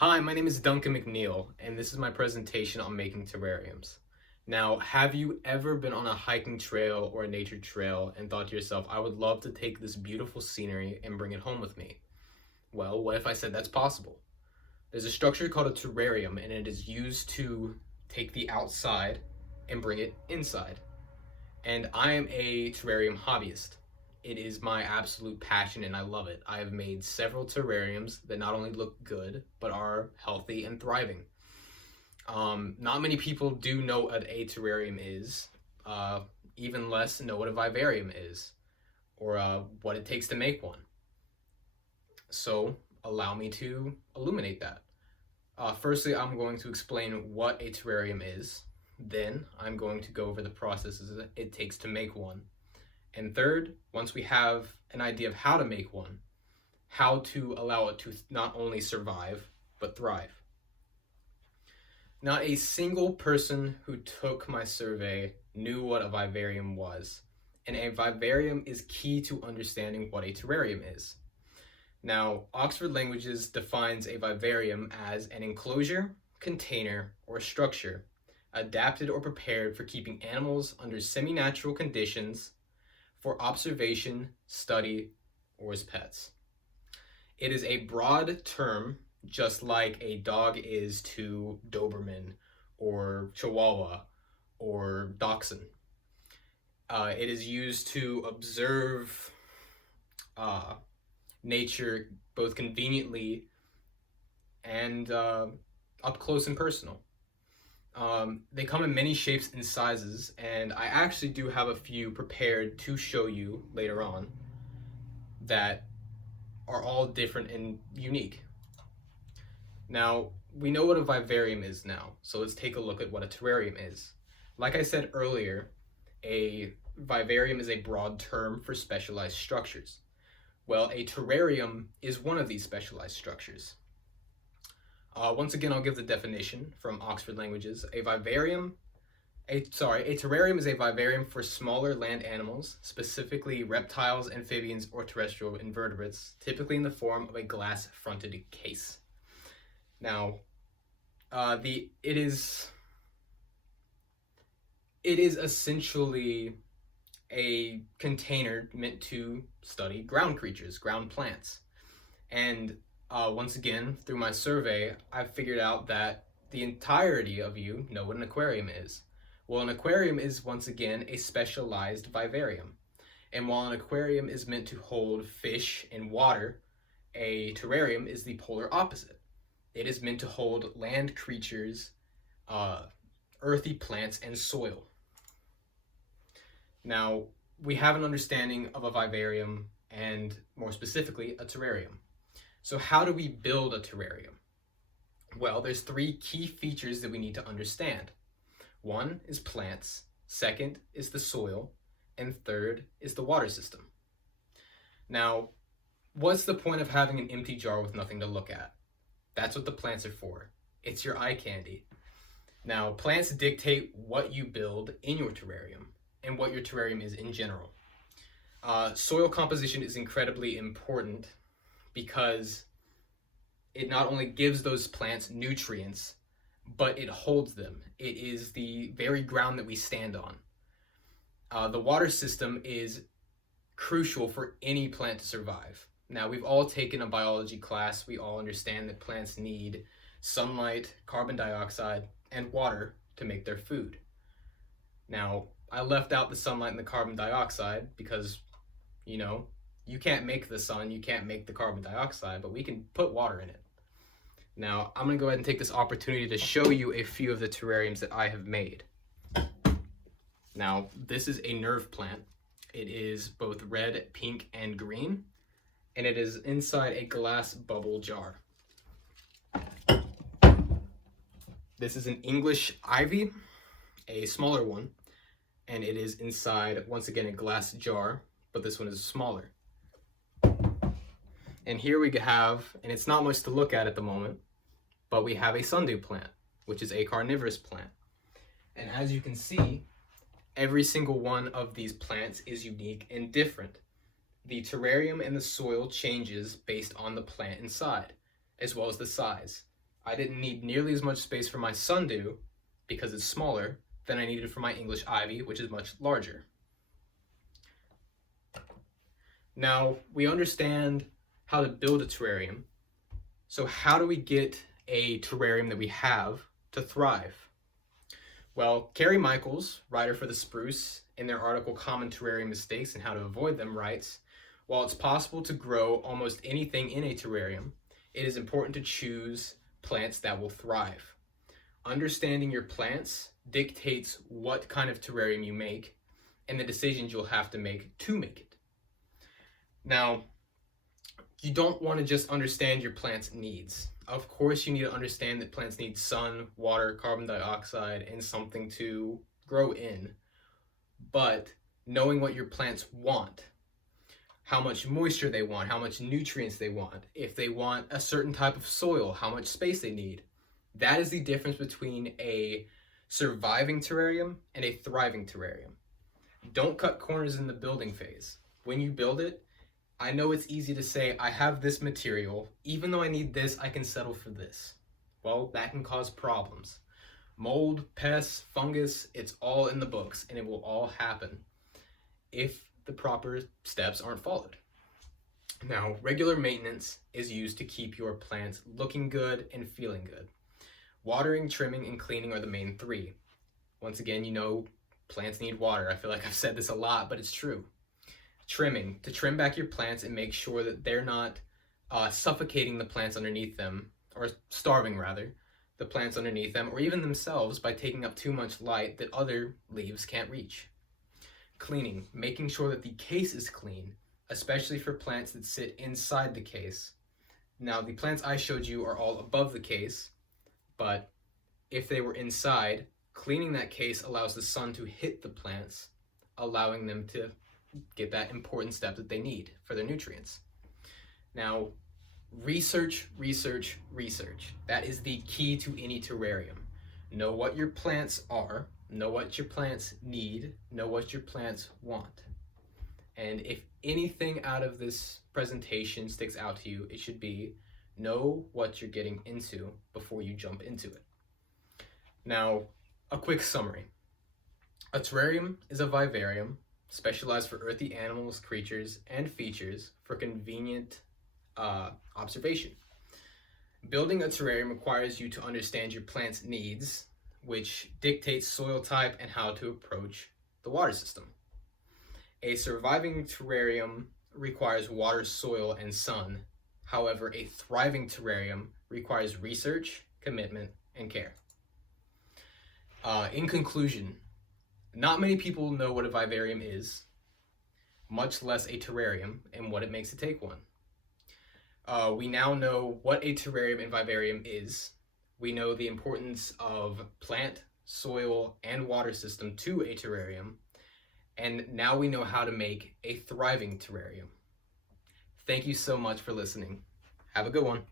Hi, my name is Duncan McNeil, and this is my presentation on making terrariums. Now, have you ever been on a hiking trail or a nature trail and thought to yourself, I would love to take this beautiful scenery and bring it home with me? Well, what if I said that's possible? There's a structure called a terrarium, and it is used to take the outside and bring it inside. And I am a terrarium hobbyist. It is my absolute passion and I love it. I have made several terrariums that not only look good, but are healthy and thriving. Not many people do know what a terrarium is, uh, even less know what a vivarium is, or what it takes to make one. So, allow me to illuminate that. Firstly, I'm going to explain what a terrarium is. Then, I'm going to go over the processes it takes to make one. And third, once we have an idea of how to make one, how to allow it to not only survive, but thrive. Not a single person who took my survey knew what a vivarium was, and a vivarium is key to understanding what a terrarium is. Now, Oxford Languages defines a vivarium as an enclosure, container, or structure adapted or prepared for keeping animals under semi-natural conditions for observation, study, or as pets. It is a broad term, just like a dog is to Doberman or Chihuahua or Dachshund. It is used to observe nature both conveniently and up close and personal. They come in many shapes and sizes, and I actually do have a few prepared to show you later on that are all different and unique. Now, we know what a vivarium is now, so let's take a look at what a terrarium is. Like I said earlier, a vivarium is a broad term for specialized structures. Well, a terrarium is one of these specialized structures. Once again, I'll give the definition from Oxford Languages. A terrarium is a vivarium for smaller land animals, specifically reptiles, amphibians, or terrestrial invertebrates, typically in the form of a glass-fronted case. Now, it is essentially a container meant to study ground creatures, ground plants, and once again, through my survey, I've figured out that the entirety of you know what an aquarium is. Well, an aquarium is once again a specialized vivarium. And while an aquarium is meant to hold fish in water, a terrarium is the polar opposite. It is meant to hold land creatures, earthy plants, and soil. Now, we have an understanding of a vivarium and more specifically a terrarium. So how do we build a terrarium? Well, there's three key features that we need to understand. One is plants, second is the soil, and third is the water system. Now, what's the point of having an empty jar with nothing to look at? That's what the plants are for. It's your eye candy. Now, plants dictate what you build in your terrarium and what your terrarium is in general. Soil composition is incredibly important because it not only gives those plants nutrients, but it holds them. It is the very ground that we stand on. The water system is crucial for any plant to survive. Now, we've all taken a biology class. We all understand that plants need sunlight, carbon dioxide, and water to make their food. Now, I left out the sunlight and the carbon dioxide because, you can't make the sun, you can't make the carbon dioxide, but we can put water in it. Now, I'm going to go ahead and take this opportunity to show you a few of the terrariums that I have made. Now, this is a nerve plant. It is both red, pink, and green, and it is inside a glass bubble jar. This is an English ivy, a smaller one, and it is inside, once again, a glass jar, but this one is smaller. And here we have, and it's not much to look at the moment, but we have a sundew plant, which is a carnivorous plant. And as you can see, every single one of these plants is unique and different. The terrarium and the soil changes based on the plant inside, as well as the size. I didn't need nearly as much space for my sundew, because it's smaller, than I needed for my English ivy, which is much larger. Now, we understand how to build a terrarium. So how do we get a terrarium that we have to thrive? Well, Carrie Michaels, writer for The Spruce, in their article Common Terrarium Mistakes and How to Avoid Them, writes, while it's possible to grow almost anything in a terrarium, it is important to choose plants that will thrive. Understanding your plants dictates what kind of terrarium you make and the decisions you'll have to make it. Now, you don't want to just understand your plant's needs. Of course, you need to understand that plants need sun, water, carbon dioxide, and something to grow in. But knowing what your plants want, how much moisture they want, how much nutrients they want, if they want a certain type of soil, how much space they need, that is the difference between a surviving terrarium and a thriving terrarium. Don't cut corners in the building phase. When you build it, I know it's easy to say, I have this material, even though I need this, I can settle for this. Well, that can cause problems. Mold, pests, fungus, it's all in the books, and it will all happen if the proper steps aren't followed. Now, regular maintenance is used to keep your plants looking good and feeling good. Watering, trimming, and cleaning are the main three. Once again, you know, plants need water. I feel like I've said this a lot, but it's true. Trimming, to trim back your plants and make sure that they're not suffocating the plants underneath them, or starving rather, the plants underneath them, or even themselves by taking up too much light that other leaves can't reach. Cleaning, making sure that the case is clean, especially for plants that sit inside the case. Now, the plants I showed you are all above the case, but if they were inside, cleaning that case allows the sun to hit the plants, allowing them to get that important step that they need for their nutrients. Now, research, research, research. That is the key to any terrarium. Know what your plants are, know what your plants need, know what your plants want. And if anything out of this presentation sticks out to you, it should be know what you're getting into before you jump into it. Now, a quick summary. A terrarium is a vivarium specialized for earthy animals, creatures, and features for convenient observation. Building a terrarium requires you to understand your plant's needs, which dictates soil type and how to approach the water system. A surviving terrarium requires water, soil, and sun. However, a thriving terrarium requires research, commitment, and care. In conclusion, not many people know what a vivarium is, much less a terrarium, and what it makes to take one. We now know what a terrarium and vivarium is. We know the importance of plant, soil, and water system to a terrarium, and now we know how to make a thriving terrarium. Thank you so much for listening. Have a good one.